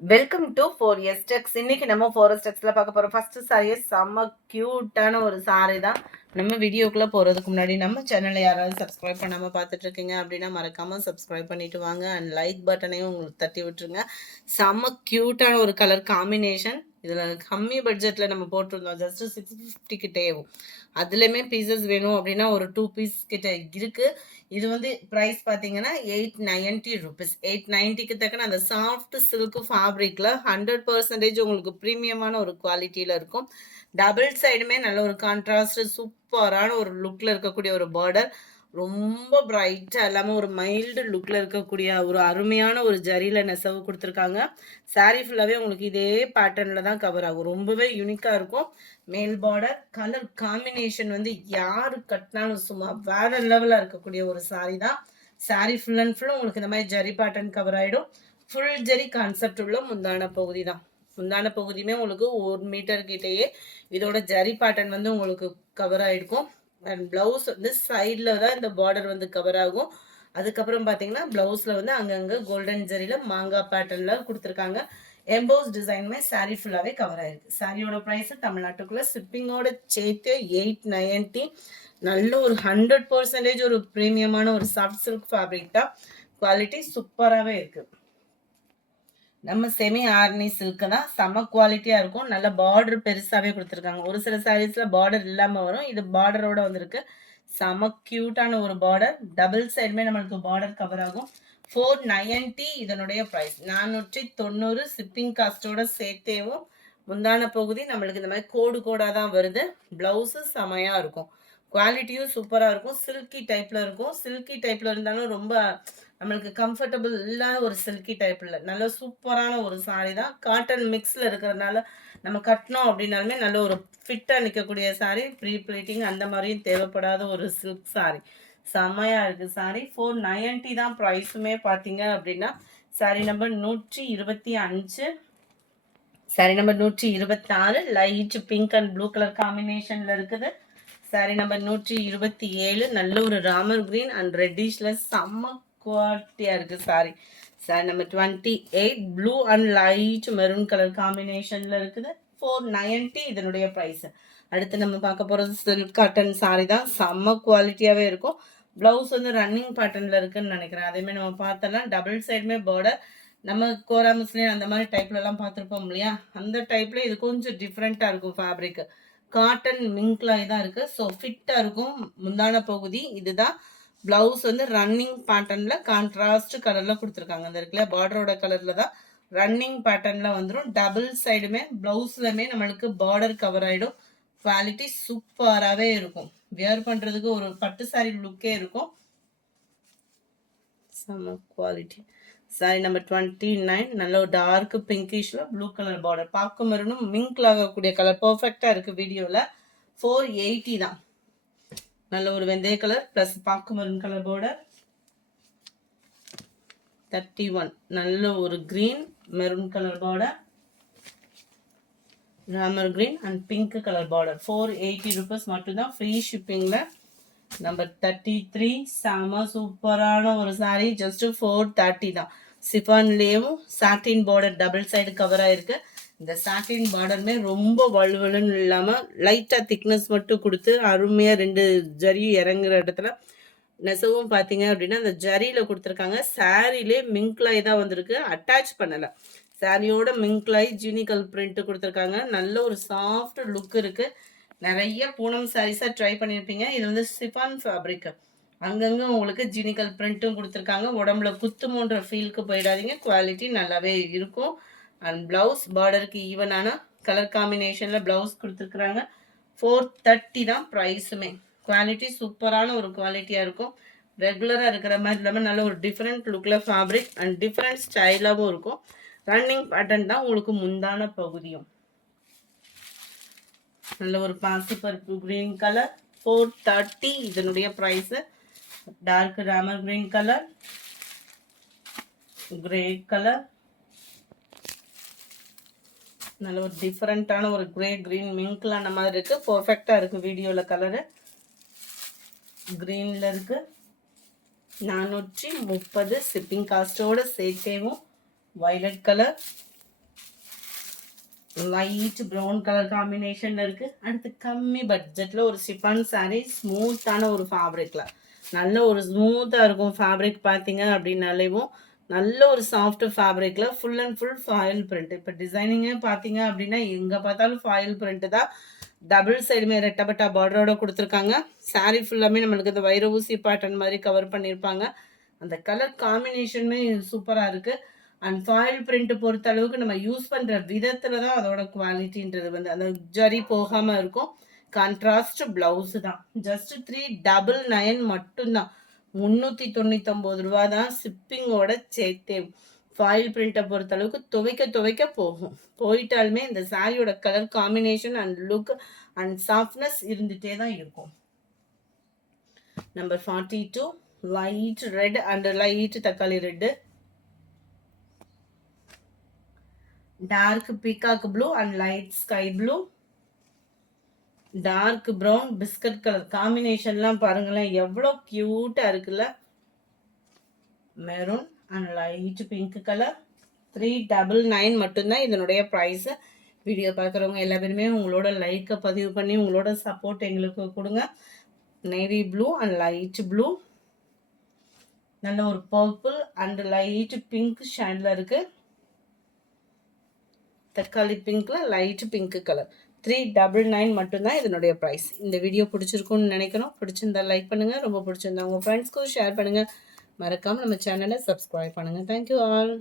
Welcome to 4S Tex. இன்னைக்கு நம்ம 4S Texல பார்க்க போறோம். ஃபர்ஸ்ட் சாரியே செம்ம கியூட்டான ஒரு சாரி தான். நம்ம வீடியோக்குள்ள போறதுக்கு முன்னாடி நம்ம சேனலை யாராவது சப்ஸ்கிரைப் பண்ணாம பார்த்துட்டு இருக்கீங்க அப்படின்னா மறக்காம சப்ஸ்கிரைப் பண்ணிட்டு வாங்க. அண்ட் லைக் பட்டனையும் உங்களுக்கு தட்டி விட்டுருங்க. செம்ம கியூட்டான ஒரு கலர் காம்பினேஷன். இதில் கம்மி பட்ஜெட்டில் நம்ம போட்டிருந்தோம். ஜஸ்ட் 650 கிட்டேயும். அதுலேயுமே பீசஸ் வேணும் அப்படின்னா ஒரு 2 பீஸ் கிட்ட இருக்குது. இது வந்து ப்ரைஸ் பார்த்தீங்கன்னா 890 ருபீஸ். 890க்கு தக்கன அந்த சாஃப்ட் சில்க் ஃபேப்ரிக்கில் 100% உங்களுக்கு ப்ரீமியமான ஒரு குவாலிட்டியில் இருக்கும். டபுள் சைடுமே நல்ல ஒரு கான்ட்ராஸ்ட் சூப்பரான ஒரு லுக்கில் இருக்கக்கூடிய ஒரு பார்டர். ரொம்ப பிரைட்டாக இல்லாமல் ஒரு மைல்டு லுக்கில் இருக்கக்கூடிய ஒரு அருமையான ஒரு ஜரியில் நெசவு கொடுத்துருக்காங்க. சாரீ ஃபுல்லாகவே உங்களுக்கு இதே பேட்டர்னில் தான் கவர் ஆகும். ரொம்பவே யூனிக்காக இருக்கும். மேல் பார்டர் கலர் காம்பினேஷன் வந்து யாரு கட்டினாலும் சும்மா வேற லெவலில் இருக்கக்கூடிய ஒரு சாரீ தான். சாரீ ஃபுல் அண்ட் ஃபுல் உங்களுக்கு இந்த மாதிரி ஜரி பேட்டர்ன் கவர் ஆகிடும். ஃபுல் ஜரி கான்செப்ட் உள்ள முந்தான பகுதி தான். முந்தான பகுதியுமே உங்களுக்கு 1 மீட்டர் கிட்டேயே இதோட ஜரி பேட்டர்ன் வந்து உங்களுக்கு கவர் ஆகிருக்கும். அண்ட் ப்ளவுஸ் வந்து சைடில் தான் இந்த பார்டர் வந்து கவர் ஆகும். அதுக்கப்புறம் பார்த்தீங்கன்னா ப்ளவுஸில் வந்து அங்கங்கே கோல்டன் ஜரியில் மாங்காய் பேட்டர்னில் கொடுத்துருக்காங்க. எம்போஸ் டிசைனுமே சாரீ ஃபுல்லாகவே கவர் ஆயிருக்கு. சாரியோட ப்ரைஸ் தமிழ்நாட்டுக்குள்ளே ஷிப்பிங்கோட சேர்த்து 890. நல்ல ஒரு 100% ஒரு ப்ரீமியமான ஒரு சாஃப்ட் சில்க் ஃபேப்ரிக் தான். குவாலிட்டி சூப்பராகவே இருக்குது. நம்ம செமி ஆர்னி சில்க்கு தான். செம்ம குவாலிட்டியாக இருக்கும். நல்ல பார்டர் பெருசாகவே கொடுத்துருக்காங்க. ஒரு சில சாரீஸில் பார்டர் இல்லாமல் வரும். இது பார்டரோட வந்திருக்கு. செம க்யூட்டான ஒரு பார்டர். டபுள் சைடுமே நம்மளுக்கு பார்டர் கவர் ஆகும். 490 இதனுடைய ப்ரைஸ். 490 ஷிப்பிங் காஸ்ட்டோட சேர்த்தேவும். முந்தான பகுதி நம்மளுக்கு இந்த மாதிரி கோடாக தான் வருது. ப்ளவுஸு செமையாக இருக்கும். குவாலிட்டியும் சூப்பராக இருக்கும். சில்கி டைப்பில் இருக்கும். சில்கி டைப்பில் இருந்தாலும் ரொம்ப நம்மளுக்கு கம்ஃபர்டபுள் இல்லாத ஒரு சில்கி டைப்பில் நல்ல சூப்பரான ஒரு சாரீ தான். காட்டன் மிக்ஸில் இருக்கிறதுனால நம்ம கட்டினோம் அப்படின்னாலுமே நல்ல ஒரு ஃபிட்டாக நிற்கக்கூடிய சாரீ. ப்ரீ ப்ளீட்டிங் அந்த மாதிரியும் தேவைப்படாத ஒரு சில்க் சாரீ. செம்மையாக இருக்குது சாரீ. 490 தான் ப்ரைஸுமே பார்த்தீங்க அப்படின்னா. Sari number 125. Sari number 126 light pink and blue colour காம்பினேஷனில் இருக்குது. சாரீ நம்பர் 127 நல்ல ஒரு ராமர் கிரீன் அண்ட் ரெட்டிஷ்ல செம்ம குவாலிட்டியாக இருக்குது sorry. Sorry number 28 blue and light maroon colour காம்பினேஷனில் இருக்குது. 490 இதனுடைய ப்ரைஸ். அடுத்து நம்ம பார்க்க போகிறது சில்க் காட்டன் சாரி தான். செம்ம குவாலிட்டியாகவே இருக்கும். ப்ளவுஸ் வந்து ரன்னிங் பேட்டர்னில் இருக்குதுன்னு நினைக்கிறேன். அதேமாதிரி நம்ம பார்த்தலாம் டபுள் சைடுமே பார்டர். நம்ம கோரா முஸ்லிம் அந்த மாதிரி டைப்லலாம் பார்த்துருப்போம் இல்லையா, அந்த டைப்பில் இது கொஞ்சம் டிஃப்ரெண்ட்டாக இருக்கும். ஃபேப்ரிக் காட்டன் மிங்க்லாய் தான் இருக்குது. ஸோ ஃபிட்டாக இருக்கும். முந்தான பகுதி இதுதான். ப்ளவுஸ் வந்து ரன்னிங் பேட்டர்னில் கான்ட்ராஸ்ட் கலரில் கொடுத்துருக்காங்க. அந்த இருக்குல்ல பார்டரோட கலரில் தான் ரன்னிங் பேட்டர்னில் வந்துடும். டபுள் சைடுமே ப்ளவுஸ்லுமே நம்மளுக்கு பார்டர் கவர் ஆகிடும். குவாலிட்டி சூப்பராகவே இருக்கும். வியர் பண்ணுறதுக்கு ஒரு பட்டு சாரி லுக்கே இருக்கும். செம்ம குவாலிட்டி. சாரி நம்பர் 29 நல்ல ஒரு டார்க் பிங்கிஷில் ப்ளூ கலர் பார்டர். பார்க்கும் மருணும் மிங்க்ல ஆகக்கூடிய கலர் பர்ஃபெக்டாக இருக்குது வீடியோவில். 480 தான். நல்ல ஒரு வெந்தய கலர் ப்ளஸ் பாக்கு மரூன் கலர் பார்டர். 31 நல்ல ஒரு green maroon colour border. Ramar green and pink colour border. 480 rupees மட்டும்தான். ஃப்ரீ ஷிப்பிங்கில். நம்பர் 33 செம சூப்பரான ஒரு சாரீ. ஜஸ்ட் 430 தான். சிஃபான்லேயும் satin border double side cover ஆயிருக்கு. இந்த சாட்டின் பார்டருமே ரொம்ப வலுவலுன்னு இல்லாமல் லைட்டாக திக்னஸ் மட்டும் கொடுத்து அருமையாக 2 ஜரி இறங்குற இடத்துல நெசவும் பார்த்தீங்க அப்படின்னா அந்த ஜரியில் கொடுத்துருக்காங்க. சாரிலே மிங்க்லாய் தான் வந்திருக்கு, அட்டாச் பண்ணலை. சாரியோட மிங்க்லாய் ஜீனிக்கல் பிரிண்ட் கொடுத்துருக்காங்க. நல்ல ஒரு சாஃப்ட் லுக் இருக்குது. நிறைய பூனம் சாரீஸாக ட்ரை பண்ணியிருப்பீங்க. இது வந்து சிஃபான் ஃபேப்ரிக். அங்கங்கே உங்களுக்கு ஜீனிக்கல் பிரிண்ட்டும் கொடுத்துருக்காங்க. உடம்புல குத்துமோன்ற ஃபீலுக்கு போயிடாதீங்க. குவாலிட்டி நல்லாவே இருக்கும். அண்ட் ப்ளவுஸ் பார்டருக்கு ஈவனான கலர் காம்பினேஷனில் ப்ளவுஸ் கொடுத்துருக்குறாங்க. 430 தான் ப்ரைஸுமே. குவாலிட்டி சூப்பரான ஒரு குவாலிட்டியாக இருக்கும். ரெகுலராக இருக்கிற மாதிரி இல்லாமல் நல்ல ஒரு டிஃப்ரெண்ட் லுக்கில் ஃபேப்ரிக் அண்ட் டிஃப்ரெண்ட் ஸ்டைலாகவும் இருக்கும். ரன்னிங் பேட்டர்ன் தான் உங்களுக்கு முந்தான பகுதியும். நல்ல ஒரு பாசிப்பருப்பு கிரீன் கலர். 430 இதனுடைய ப்ரைஸு. டார்க் ராமர் கிரீன் கலர், கிரே கலர், நல்ல ஒரு டிஃப்ரெண்ட்டான ஒரு கிரே கிரீன் மிங்க்லான மாதிரி இருக்குது. பர்ஃபெக்டாக இருக்குது வீடியோவில். கலரு க்ரீனில் இருக்குது. 430 ஷிப்பிங் காஸ்ட்டோடு சேர்த்தேவும். Violet colour, light brown colour காம்பினேஷன்ல இருக்கு. அடுத்து கம்மி பட்ஜெட்ல ஒரு சிஃபான் சாரீ, ஸ்மூத்தான ஒரு ஃபேப்ரிக்ல, நல்ல ஒரு ஸ்மூத்தா இருக்கும் ஃபேப்ரிக். பார்த்தீங்க அப்படின்னாலேவும் நல்ல ஒரு சாஃப்ட் ஃபேப்ரிக்ல full and full foil print. இப்போ டிசைனிங்கே பார்த்தீங்க அப்படின்னா எங்கே பார்த்தாலும் ஃபாயில் பிரிண்ட் தான். டபுள் சைடுமே ரெட்டப்பட்டா பார்டரோட கொடுத்துருக்காங்க. சாரீ ஃபுல்லாமே நம்மளுக்கு இந்த வைர ஊசி பேட்டர்ன் மாதிரி கவர் பண்ணியிருப்பாங்க. அந்த கலர் காம்பினேஷனுமே சூப்பராக இருக்குது. அண்ட் ஃபாயில் பிரிண்ட் பொறுத்த அளவுக்கு நம்ம யூஸ் பண்ணுற விதத்தில் தான் அதோட குவாலிட்டின்றது வந்து அந்த ஜரி போகாமல் இருக்கும். கான்ட்ராஸ்ட் பிளவுஸு தான். ஜஸ்ட் 399 மட்டும்தான். 399 ரூபா தான் ஷிப்பிங்கோட சேர்த்தே. ஃபாயில் பிரிண்ட்டை பொறுத்த அளவுக்கு துவைக்க போகும். போயிட்டாலுமே இந்த சாரியோட colour combination and look and softness இருந்துகிட்டே தான் இருக்கும். Number 42 light red and light தக்காளி red, dark peacock blue and light sky blue, dark brown biscuit colour காம்பினேஷன்லாம் பாருங்களேன் எவ்வளோ க்யூட்டாக இருக்குல்ல. Maroon and light pink colour. 399 மட்டும்தான் இதனுடைய ப்ரைஸு. வீடியோ பார்க்குறவங்க எல்லா பேருமே உங்களோட லைக்கை பதிவு பண்ணி உங்களோட சப்போர்ட் எங்களுக்கு கொடுங்க. Navy blue and light blue, நல்ல ஒரு பர்பிள் அண்ட் லைட் பிங்க் ஷேடில் இருக்குது. தக்காளி பிங்க்ல லைட் பிங்க் கலர். 399 மட்டும்தான் இதனுடைய ப்ரைஸ். இந்த வீடியோ பிடிச்சிருக்குன்னு நினைக்கிறோம். பிடிச்சிருந்தா லைக் பண்ணுங்கள். ரொம்ப பிடிச்சிருந்தா உங்கள் ஃப்ரெண்ட்ஸ்க்கும் ஷேர் பண்ணுங்கள். மறக்காமல் நம்ம சேனலை சப்ஸ்கிரைப் பண்ணுங்கள். Thank you all.